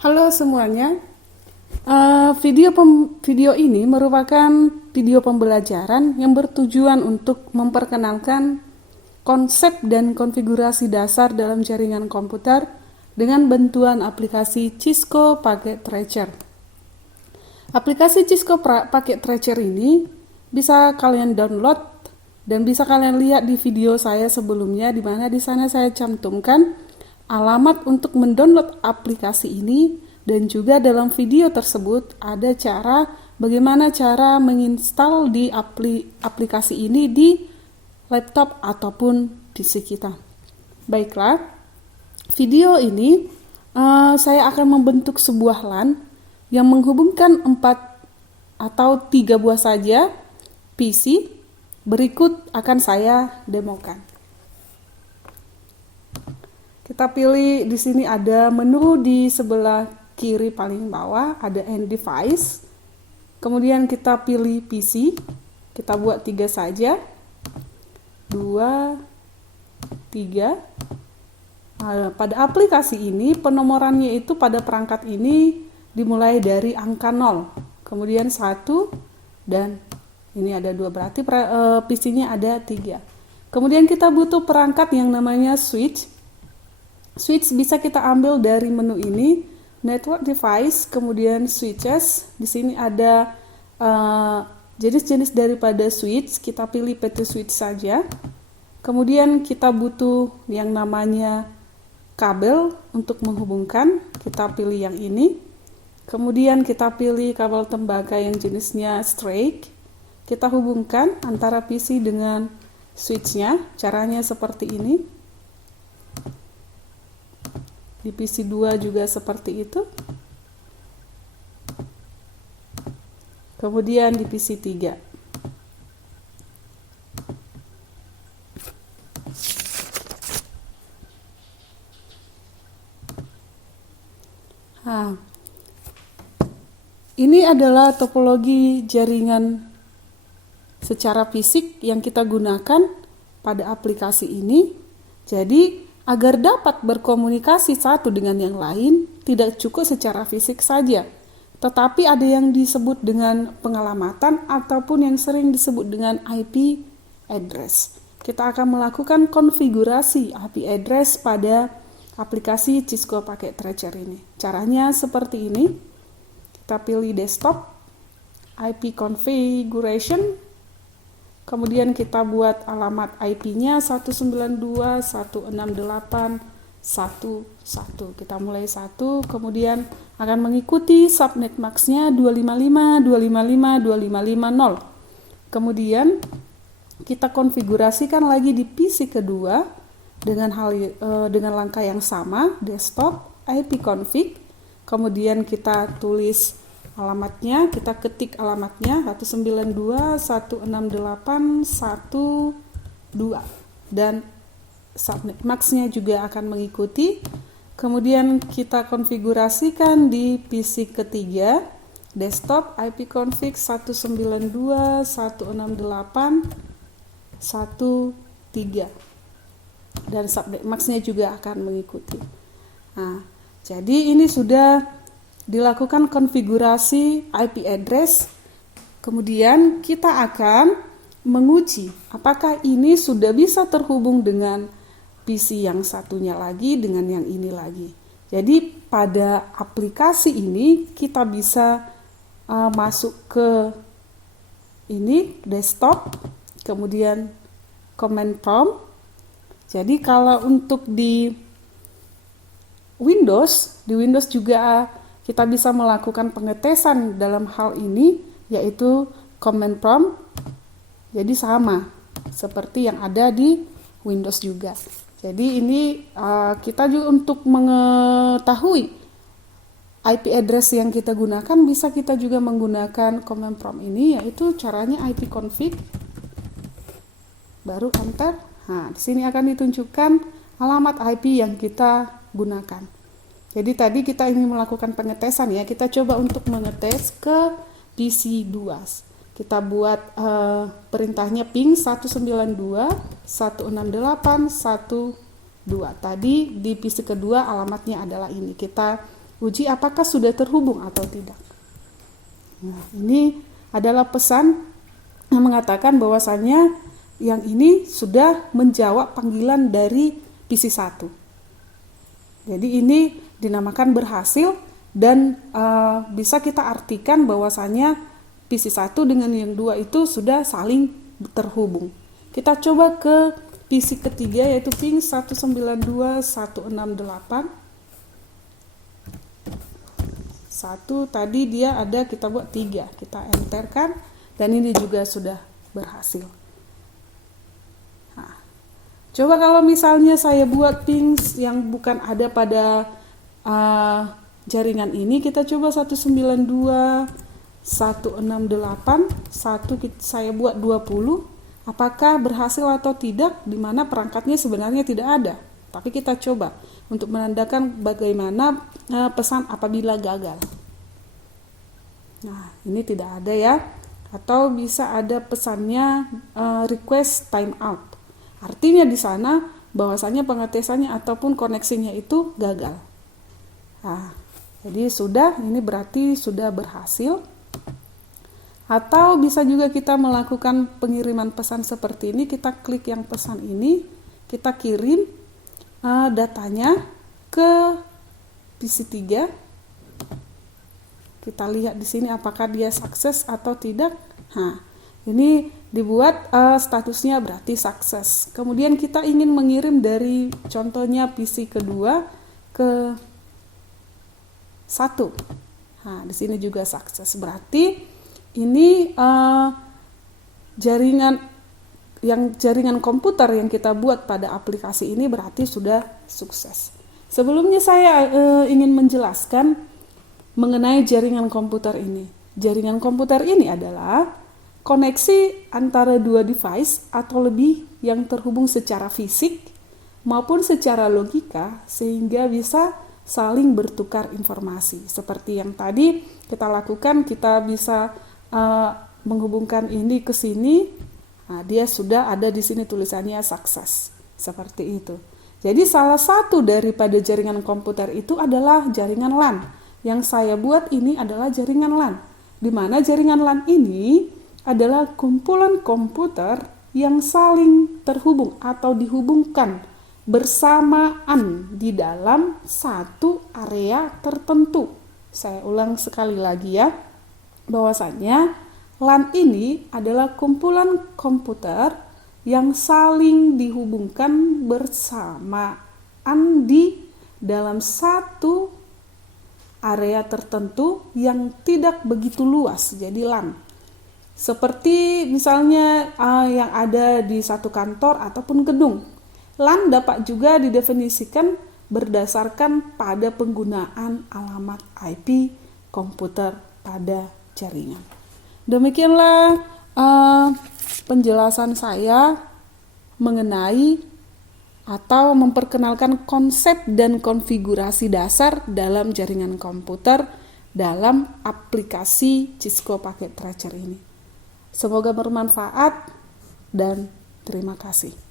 Halo semuanya. Video ini merupakan video pembelajaran yang bertujuan untuk memperkenalkan konsep dan konfigurasi dasar dalam jaringan komputer dengan bantuan aplikasi Cisco Packet Tracer. Aplikasi Cisco Packet Tracer ini bisa kalian download dan bisa kalian lihat di video saya sebelumnya, di mana di sana saya cantumkan alamat untuk mendownload aplikasi ini, dan juga dalam video tersebut ada bagaimana cara menginstal di aplikasi ini di laptop ataupun PC kita. Baiklah, video ini saya akan membentuk sebuah LAN yang menghubungkan 4 atau 3 buah saja PC. Berikut akan saya demokan. Kita pilih di sini, ada menu di sebelah kiri paling bawah, ada End Device. Kemudian kita pilih PC. Kita buat 3 saja. 2, 3. Pada aplikasi ini penomorannya itu pada perangkat ini dimulai dari angka 0. Kemudian 1 dan ini ada 2, berarti PC-nya ada 3. Kemudian kita butuh perangkat yang namanya switch. Switch bisa kita ambil dari menu ini, network device, kemudian switches. Di sini ada jenis-jenis daripada switch, kita pilih PT switch saja. Kemudian kita butuh yang namanya kabel untuk menghubungkan, kita pilih yang ini. Kemudian kita pilih kabel tembaga yang jenisnya straight. Kita hubungkan antara PC dengan switchnya, caranya seperti ini. Di PC 2 juga seperti itu. Kemudian di PC 3. Ini adalah topologi jaringan secara fisik yang kita gunakan pada aplikasi ini. Jadi agar dapat berkomunikasi satu dengan yang lain, tidak cukup secara fisik saja, tetapi ada yang disebut dengan pengalamatan ataupun yang sering disebut dengan IP address. Kita akan melakukan konfigurasi IP address pada aplikasi Cisco Packet Tracer ini. Caranya seperti ini. Kita pilih desktop, IP configuration. Kemudian kita buat alamat IP-nya 192.168.1.1. Kita mulai 1, kemudian akan mengikuti subnet max-nya 255.255.255.0. Kemudian kita konfigurasikan lagi di PC kedua dengan langkah yang sama, desktop, IP config. Kemudian kita tulis alamatnya, kita ketik alamatnya 192.168.1.2 dan subnet max-nya juga akan mengikuti. Kemudian kita konfigurasikan di PC ketiga, desktop, IP config 192.168.1.3 dan subnet max-nya juga akan mengikuti. Nah, jadi ini sudah dilakukan konfigurasi IP address. Kemudian kita akan menguji apakah ini sudah bisa terhubung dengan PC yang satunya lagi dengan yang ini lagi. Jadi pada aplikasi ini kita bisa masuk ke ini desktop, kemudian command prompt. Jadi kalau untuk di Windows juga kita bisa melakukan pengetesan dalam hal ini, yaitu command prompt. Jadi sama seperti yang ada di Windows juga. Jadi ini kita juga untuk mengetahui IP address yang kita gunakan, bisa kita juga menggunakan command prompt ini, yaitu caranya IP config, baru enter. Nah, di sini akan ditunjukkan alamat IP yang kita gunakan. Jadi tadi kita ingin melakukan pengetesan ya, kita coba untuk mengetes ke PC 2. Kita buat perintahnya ping 192.168.1.2. Tadi di PC kedua alamatnya adalah ini. Kita uji apakah sudah terhubung atau tidak. Nah, ini adalah pesan yang mengatakan bahwasannya yang ini sudah menjawab panggilan dari PC1. Jadi ini dinamakan berhasil dan bisa kita artikan bahwasannya PC1 dengan yang 2 itu sudah saling terhubung. Kita coba ke PC ketiga yaitu ping 192.168. Satu tadi dia ada, kita buat 3, kita enterkan dan ini juga sudah berhasil. Nah, coba kalau misalnya saya buat ping yang bukan ada pada jaringan ini, kita coba 192.168, saya buat 20. Apakah berhasil atau tidak, di mana perangkatnya sebenarnya tidak ada. Tapi kita coba untuk menandakan bagaimana pesan apabila gagal. Nah, ini tidak ada ya. Atau bisa ada pesannya request timeout. Artinya di sana bahwasanya pengetesannya ataupun koneksinya itu gagal. Nah, jadi ini berarti sudah berhasil. Atau bisa juga kita melakukan pengiriman pesan seperti ini. Kita klik yang pesan ini, kita kirim datanya ke PC3. Kita lihat di sini apakah dia sukses atau tidak. Nah, ini dibuat statusnya berarti sukses. Kemudian kita ingin mengirim dari contohnya PC kedua ke 1. Nah, di sini juga sukses. Berarti ini jaringan komputer yang kita buat pada aplikasi ini berarti sudah sukses. Sebelumnya saya ingin menjelaskan mengenai jaringan komputer ini. Jaringan komputer ini adalah koneksi antara dua device atau lebih yang terhubung secara fisik maupun secara logika sehingga bisa saling bertukar informasi. Seperti yang tadi kita lakukan, kita bisa menghubungkan ini ke sini. Nah, dia sudah ada di sini tulisannya sukses. Seperti itu. Jadi salah satu daripada jaringan komputer itu adalah jaringan LAN. Yang saya buat ini adalah jaringan LAN. Di mana jaringan LAN ini adalah kumpulan komputer yang saling terhubung atau dihubungkan bersamaan di dalam satu area tertentu. Saya ulang sekali lagi ya. Bahwasannya LAN ini adalah kumpulan komputer yang saling dihubungkan bersamaan di dalam satu area tertentu yang tidak begitu luas, jadi LAN. Seperti misalnya yang ada di satu kantor ataupun gedung. LAN dapat juga didefinisikan berdasarkan pada penggunaan alamat IP komputer pada jaringan. Demikianlah penjelasan saya mengenai atau memperkenalkan konsep dan konfigurasi dasar dalam jaringan komputer dalam aplikasi Cisco Packet Tracer ini. Semoga bermanfaat dan terima kasih.